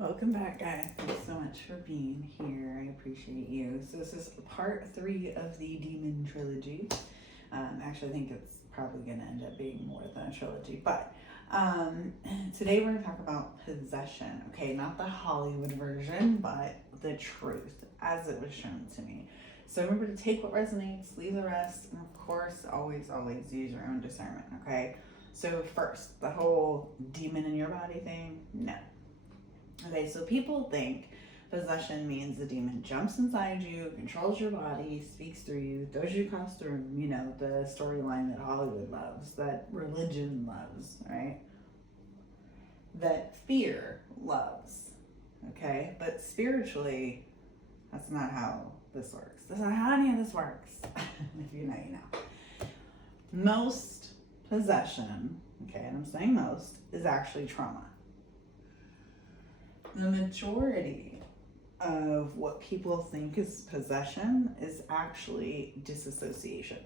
Welcome back, guys. Thanks so much for being here. I appreciate you. So this is part 3 of the Demon trilogy. Actually, I think it's probably going to end up being more than a trilogy. But today we're going to talk about possession. Okay, not the Hollywood version, but the truth as it was shown to me. So remember to take what resonates, leave the rest, and of course, always use your own discernment. Okay. So first, the whole demon in your body thing, no. Okay, so people think possession means the demon jumps inside you, controls your body, speaks through you, throws you across the room, you know, the storyline that Hollywood loves, that religion loves, right? That fear loves, okay? But spiritually, that's not how this works. That's not how any of this works. If you know, you know. Most possession, okay, and I'm saying most, is actually trauma. The majority of what people think is possession is actually dissociation.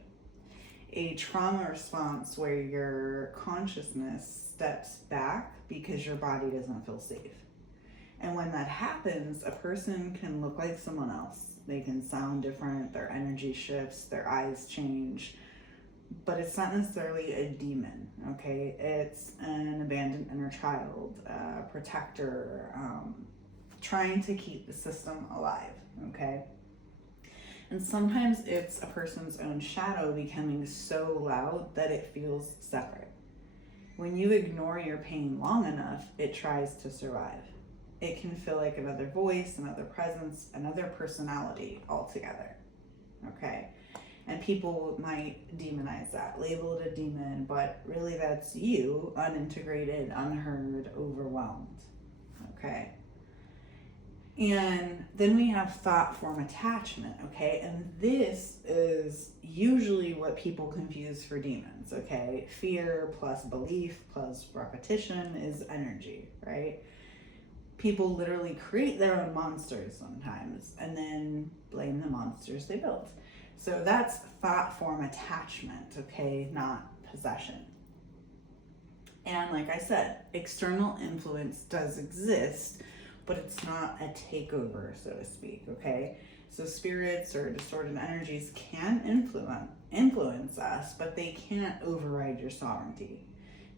A trauma response where your consciousness steps back because your body doesn't feel safe. And when that happens, a person can look like someone else. They can sound different, their energy shifts, their eyes change. But it's not necessarily a demon, okay? It's an abandoned inner child, a protector, trying to keep the system alive, okay? And sometimes it's a person's own shadow becoming so loud that it feels separate. When you ignore your pain long enough, it tries to survive. It can feel like another voice, another presence, another personality altogether, okay? And people might demonize that, label it a demon, but really that's you, unintegrated, unheard, overwhelmed, okay? And then we have thought form attachment, okay? And this is usually what people confuse for demons, okay? Fear plus belief plus repetition is energy, right? People literally create their own monsters sometimes and then blame the monsters they built. So that's thought form attachment, okay, not possession. And like I said, external influence does exist, but it's not a takeover, so to speak, okay? So spirits or distorted energies can influence us, but they can't override your sovereignty.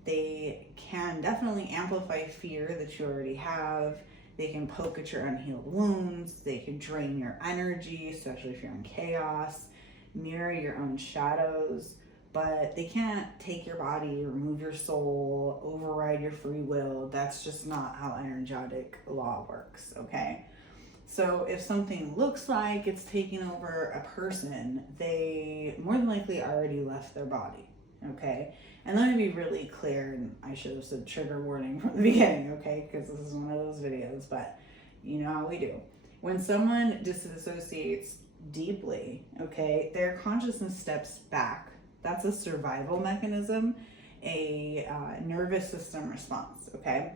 They can definitely amplify fear that you already have. They can poke at your unhealed wounds. They can drain your energy, especially if you're in chaos, mirror your own shadows, but they can't take your body, remove your soul, override your free will. That's just not how energetic law works, okay? So if something looks like it's taking over a person, they more than likely already left their body, okay? And let me be really clear, and I should have said trigger warning from the beginning, okay? Because this is one of those videos, but you know how we do. When someone disassociates deeply, okay, their consciousness steps back. That's a survival mechanism, a nervous system response, okay?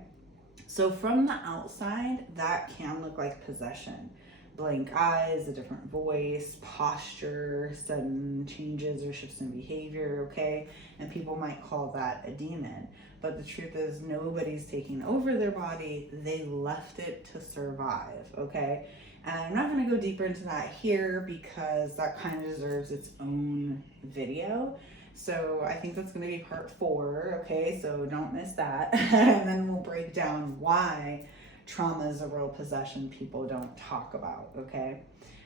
So from the outside, that can look like possession. Blank eyes, a different voice, posture, sudden changes or shifts in behavior, okay? And people might call that a demon. But the truth is nobody's taking over their body. They left it to survive, okay? And I'm not going to go deeper into that here because that kind of deserves its own video. So I think that's going to be part 4, okay? So don't miss that. And then we'll break down why trauma is a real possession people don't talk about, okay?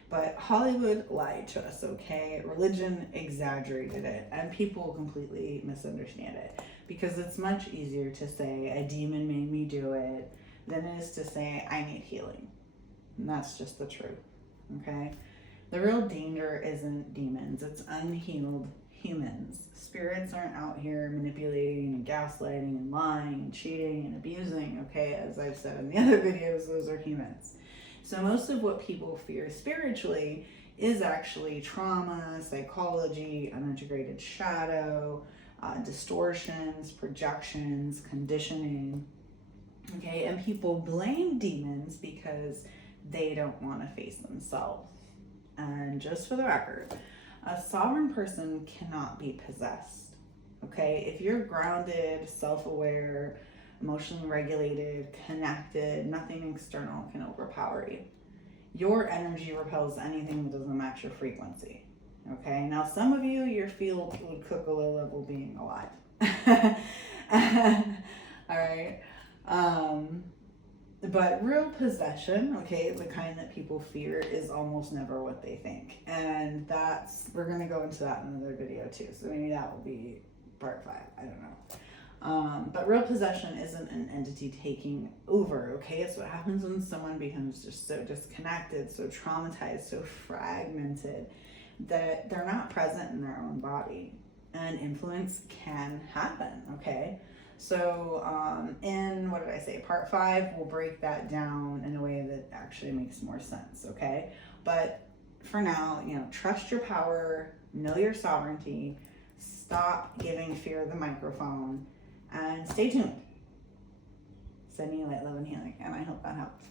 But Hollywood lied to us, okay? Religion exaggerated it, and people completely misunderstand it because it's much easier to say a demon made me do it than it is to say I need healing. And that's just the truth, okay? The real danger isn't demons, it's unhealed humans. Spirits aren't out here manipulating and gaslighting and lying and cheating and abusing, okay? As I've said in the other videos, those are humans. So most of what people fear spiritually is actually trauma, psychology, unintegrated shadow, distortions, projections, conditioning, okay? And people blame demons because they don't want to face themselves. And just for the record, a sovereign person cannot be possessed, okay? If you're grounded, self-aware, emotionally regulated, connected. Nothing external can overpower you. Your energy repels anything that doesn't match your frequency. Okay, now some of you, your field would cook a low level being alive. All right. But real possession, okay, the kind that people fear, is almost never what they think. And we're going to go into that in another video too. So maybe that will be part 5. I don't know. But real possession isn't an entity taking over, okay? It's what happens when someone becomes just so disconnected, so traumatized, so fragmented that they're not present in their own body. And influence can happen, okay? So in, what did I say, part 5, we'll break that down in a way that actually makes more sense, okay? But for now, trust your power, know your sovereignty, stop giving fear the microphone, and stay tuned. Sending you light, love, and healing, and I hope that helped.